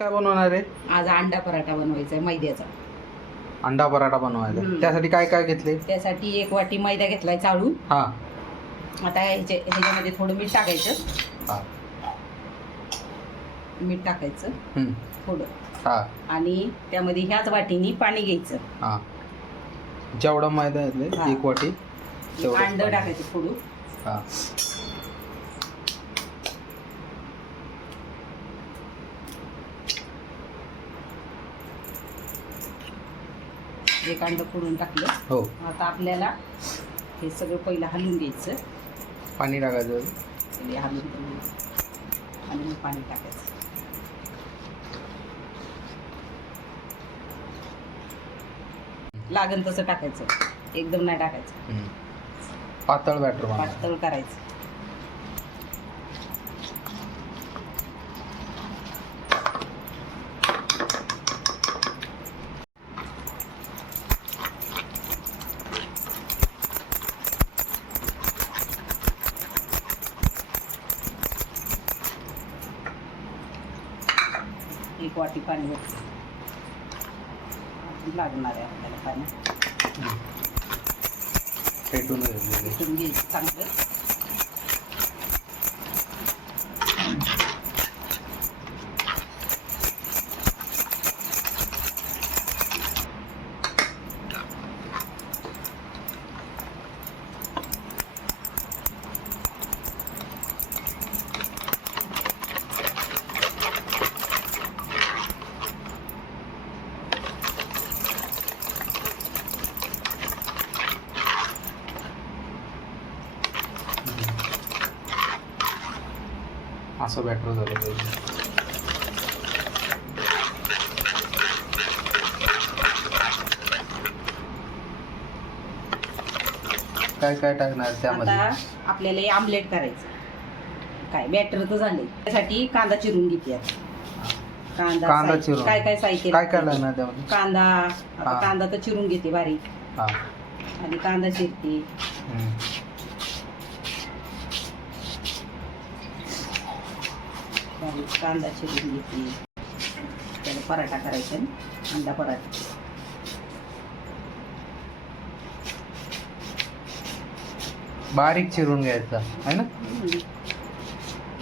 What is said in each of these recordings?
काय बनवणार आहे? आज अंडा पराठा बनवायचा आहे मैद्याचा. अंडा पराठा बनवायचा. त्यासाठी काय काय घेतले? त्यासाठी 1 वाटी मैदा घेतलाय चाळून. हा. आता ह्याच्यामध्ये थोडं मीठ टाकायचं. हा. मीठ टाकायचं थोडं. हा. आणि त्यामध्ये ह्याच वाटीनी पाणी घ्यायचं. हा. जेवढा मैदा घेतले 1 वाटी तेवढं अंड टाकायचं थोडं. हा. एक अंड फोडून टाकलं. हो. आता आपल्याला हे सगळं पहिलं हलवून घ्यायचं. पाणी टाकायचं. पहिले हलवून आणि मग पाणी टाकायचं. लागन तसं टाकायचं, एकदम नाही टाकायचं. पातळ बॅटर पातळ करायचं. एक वाटी पाणी लागणार आहे आपल्याला. पाणी पेटून घ्यायचं चांगलं. असं बॅटर झालं पाहिजे. काय काय टाकणार त्यामध्ये? आता आपल्याला हे आमलेट करायचं. काय बॅटर तर झाले. त्यासाठी कांदा चिरून घेते. कांदा चिरून काय काय साहित्य काय काय लागणार त्यामध्ये? कांदा. आता कांदा तर चिरून घेते बारीक. हा. आणि कांदा चिरते. कांदा चिरून घेते. त्याला पराठा करायचा, अंडा पराठा. बारीक चिरून घ्यायचा आहे ना?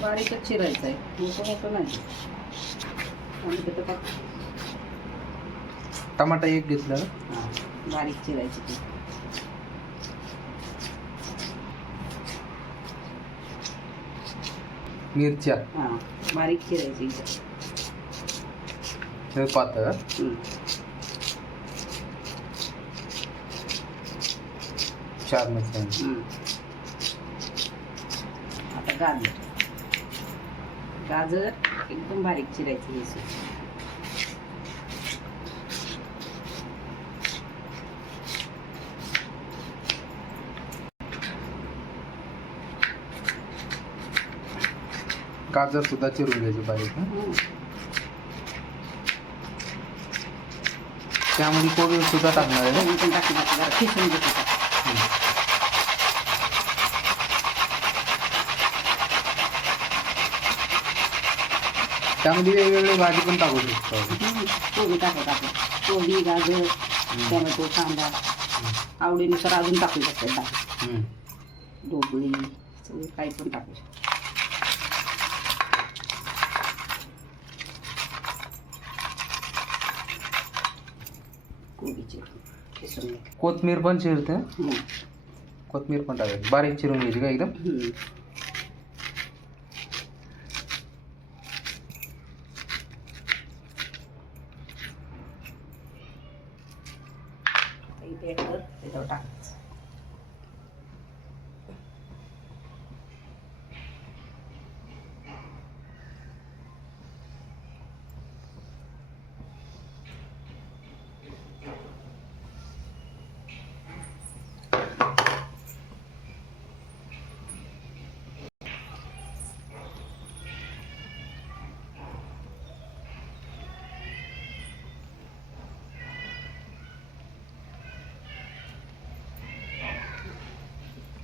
बारीकच चिरायचं आहे, मोठं मोठं नाही. टमाटा एक घेतला. बारीक चिरायची ती. मिरच्या बारीक चिरायची. हे पातळ. 4 मिरच्या. आता गाजर एकदम बारीक चिरायची. गाजर सुद्धा चिरून घ्यायचे बारीक. त्यामध्ये कोबी सुद्धा टाकणार आहे. त्यामध्ये वेगवेगळी भाजी पण टाकू शकतो. कोबी टाकायचं आपण. कोबी, गाजर, टोमॅटो, कांदा आवडीनुसार अजून टाकू शकतात. ढोबळी सगळं काही पण टाकू शकतो. कोथमीर पण चिरते. कोथमीर पण टाकायची. बारीक चिरून घ्यायची का एकदम? त्याच्यावर टाकायचं.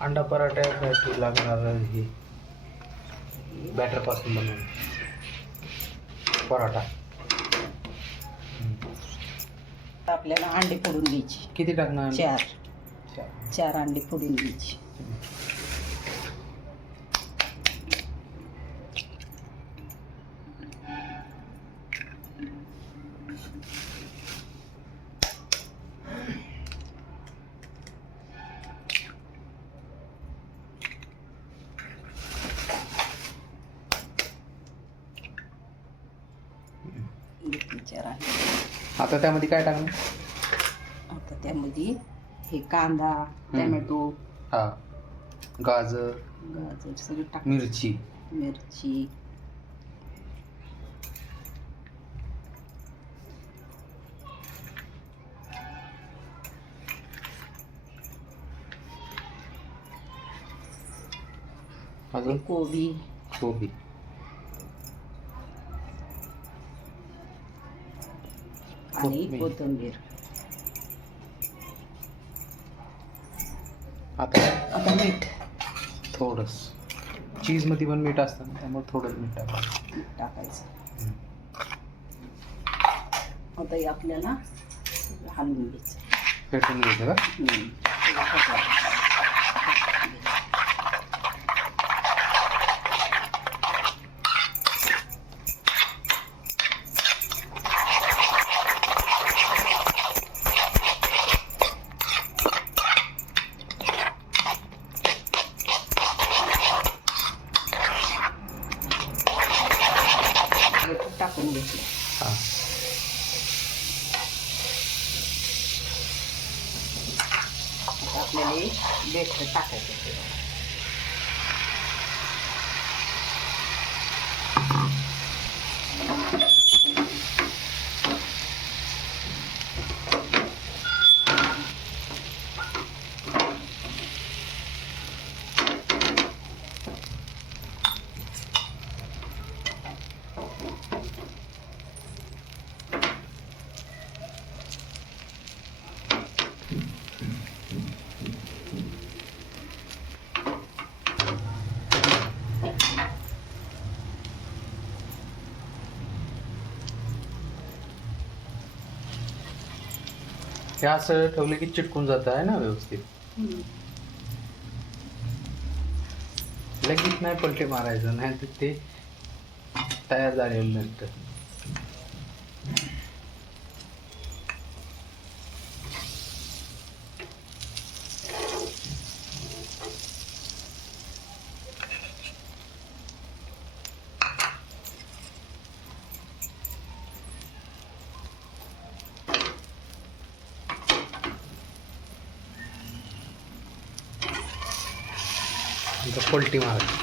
अंडा पराठ्यासाठी लागणार ही बॅटर पासून बनवून पराठा. आपल्याला अंडे फोडून घ्यायची. किती टाकणार? 4 अंडे फोडून घ्यायची. आता त्यामध्ये काय टाकणार? आता त्यामध्ये हे कांदा, टोमॅटो, हा, गाजर सगळं टाक. मिरची. अजून कोबी आणि कोथिंबीर. आता मीठ थोडंस. चीजमध्ये पण मीठ असतं ना, त्यामुळे थोडंच मीठ टाकायचं. आता हे आपल्याला हलवून घ्यायचं. फेटून घ्यायचं का? टाकून घ्यायचं. आपल्याला बेस्ट टाकायचं. हे असं ठेवलं की चिटकून जातं आहे ना व्यवस्थित. लगेच नाही पलटे मारायचं, नाही तर ते तयार झालेलं नसतं. पलटी मारायची.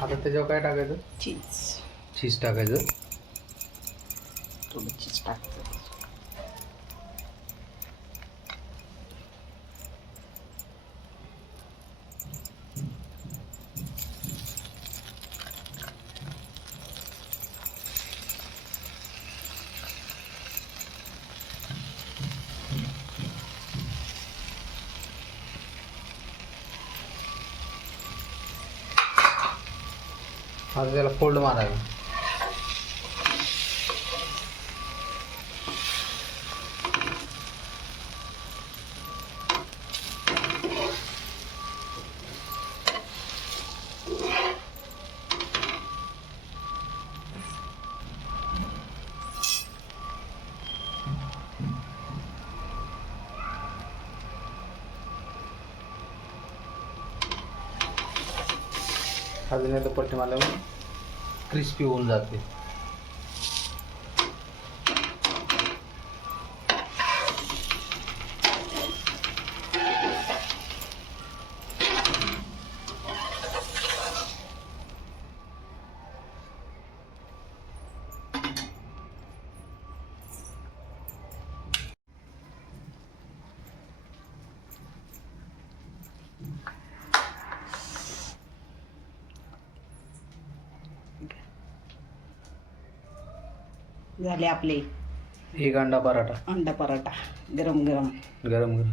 आता त्याच्यावर काय टाकायचं? चीज टाकायचं. थोडं चीज टाकायचं. आता त्याला फोल्ड मारायचं. अजून एकदा पलटी मारल्यावर क्रिस्पी होऊन जाते. झाले आपले एक अंडा पराठा. अंडा पराठा गरम गरम.